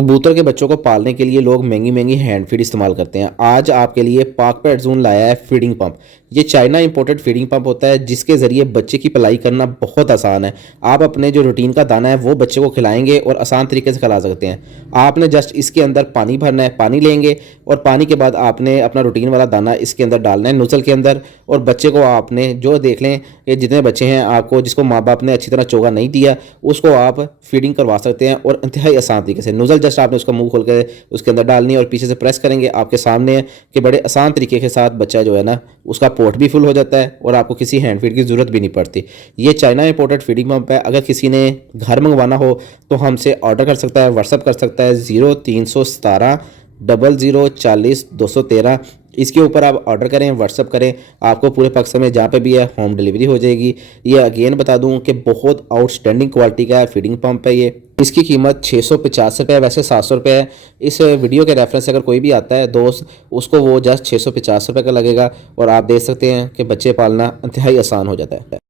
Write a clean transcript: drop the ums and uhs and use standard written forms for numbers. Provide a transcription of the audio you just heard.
कबूतर के बच्चों को पालने के लिए लोग महंगी महंगी हैंड फीड इस्तेमाल करते हैं। आज आपके लिए पाक पेट जोन लाया है फीडिंग पंप। ये चाइना इंपोर्टेड फीडिंग पंप होता है जिसके ज़रिए बच्चे की पलाई करना बहुत आसान है। आप अपने जो रूटीन का दाना है वो बच्चे को खिलाएंगे और आसान तरीके से खिला सकते हैं। आपने जस्ट इसके अंदर पानी भरना है, पानी लेंगे और पानी के बाद आपने अपना रूटीन वाला दाना इसके अंदर डालना है नोजल के अंदर। और बच्चे को आपने जो देख लें कि जितने बच्चे हैं आपको जिसको माँ बाप ने अच्छी तरह चोगा नहीं दिया उसको आप फीडिंग करवा सकते हैं और इंतहाई आसान तरीके से। नोजल जस्ट आपने उसका मुंह खोल कर उसके अंदर डालनी है और पीछे से प्रेस करेंगे, आपके सामने है कि बड़े आसान तरीके के साथ बच्चा जो है ना उसका पोर्ट भी फुल हो जाता है और आपको किसी हैंड फीड की ज़रूरत भी नहीं पड़ती। ये चाइना इंपोर्टेड फीडिंग पंप है। अगर किसी ने घर मंगवाना हो तो हमसे ऑर्डर कर सकता है, व्हाट्सअप कर सकता है 0317 0040 213। इसके ऊपर आप ऑर्डर करें, व्हाट्सअप करें, आपको पूरे पाकिस्तान में जहाँ पे भी है होम डिलीवरी हो जाएगी। ये अगेन बता दूं कि बहुत आउटस्टैंडिंग क्वालिटी का फीडिंग पंप है ये। इसकी कीमत 650 रुपये है, वैसे 700 रुपये है। इस वीडियो के रेफरेंस से अगर कोई भी आता है दोस्त उसको वो जस्ट 650 रुपये का लगेगा और आप देख सकते हैं कि बच्चे पालना इंतहाई आसान हो जाता है।